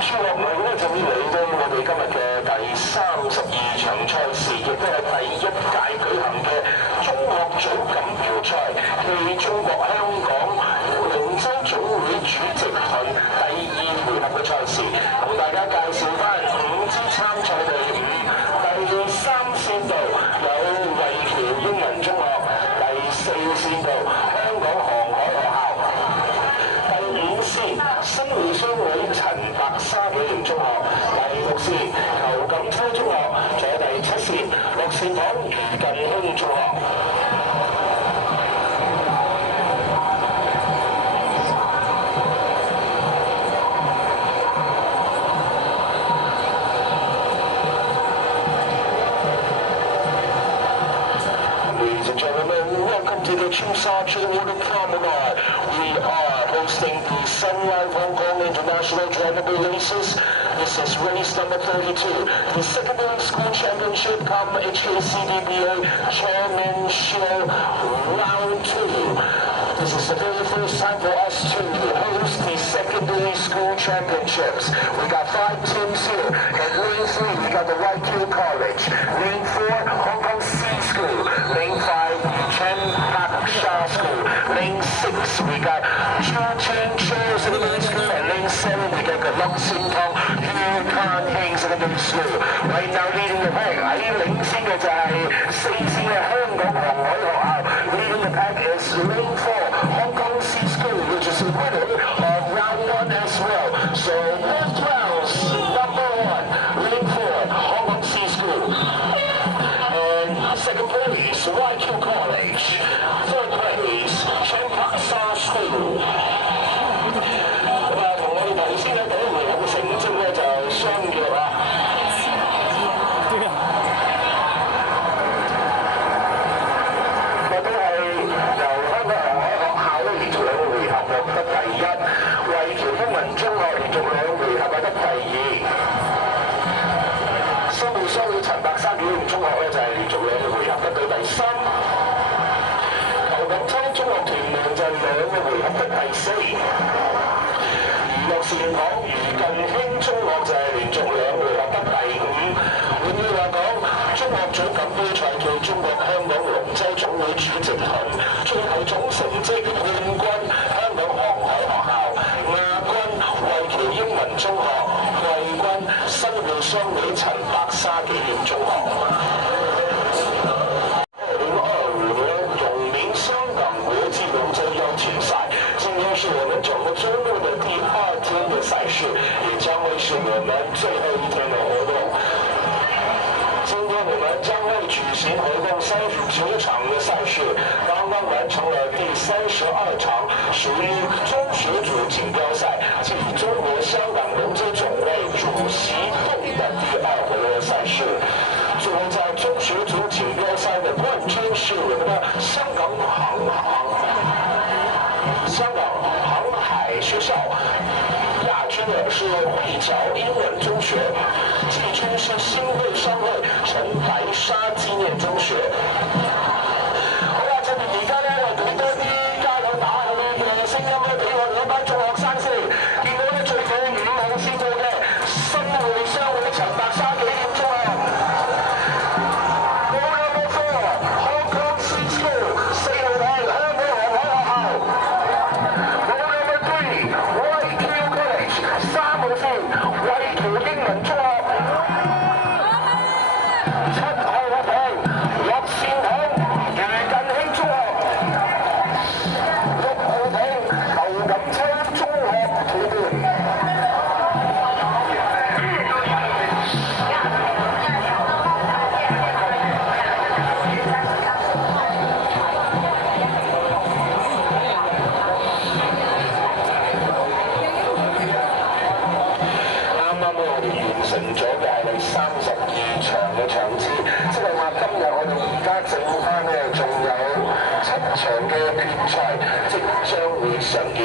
住落嚟咧，就會嚟到我哋今日嘅第32場賽事，亦都係第1屆舉行嘅中學組錦標賽暨中國香港龍舟總會主席團第2回合嘅賽事。同大家介紹翻5支參賽隊伍。第3線道有惠僑英文中學，第4線道香港航海學校，第5線新會商會陳白沙紀念中學，第6線裘錦秋中學，仲有第7線樂善堂余近興中學。To the Chusachi Water Promenade. We are hosting the Sun Life Hong Kong International Drivable Races. This is race number 32, the Secondary School Championship cum HKCDBA Chairmanship Round 2. This is the very first time for us to host the Secondary School Championships. We got 5 teams here. At lane 3, we got the Whitehill College. Lane 4, Hong Kong C School. Lane 5, Chen Pak Sha School. Lane 6, we got Chu Chen Cho Secondary School. And lane 7, we got the Long Sin Tong Yu Kan Hing Secondary School. Right now leading the pack, 喺領先嘅就係4線嘅香港航海學校。Leading the pack is lane 4, Hong Kong C School, which is the winner of round 1 as well. So both rounds, number 1, lane 4, Hong Kong C School. And second place, Whitehill College. Third place, Chen Pak Sa School. 咁啊，同我哋頭先咧第1回合嘅成績咧就相約啦。我都係由香港航海學校咧連續2個回合獲得第1，惠僑英文中學連續2回合獲得第2。新會商會陳白沙紀念中學咧就係連續2個回合得到第3，裘錦秋中學屯門就係2個回合得第4，樂善堂余近興中學就係連續2個回合得第5。換句話講，中學組錦標賽暨中國香港龍舟總會主席團最後總成績冠軍香港航海學校，亞軍惠僑英文中學，季軍新會商會陳白沙紀念中學。是我们整个周末的第2天的赛事，也将会是我们最后一天的活动。今天我们将会举行合共39场的赛事，刚刚完成了第32场，属于中学组锦标赛暨中国香港龙舟总会主席队的第2回合赛事。最后在中学组锦标赛的冠军是我们的香港航海学校，亚军的是惠侨英文中學，季軍是新會商會陳白沙紀念中學。好啦，趁住而家咧，我俾多啲加油打氣嘅聲音咧，俾我哋嗰班中學生先。見到咧最後5號先到嘅新會商會陳白沙紀念中學。成咗嘅係第32場嘅場次，即係話今日我哋而家剩翻咧仲有7場嘅決賽即將會上演。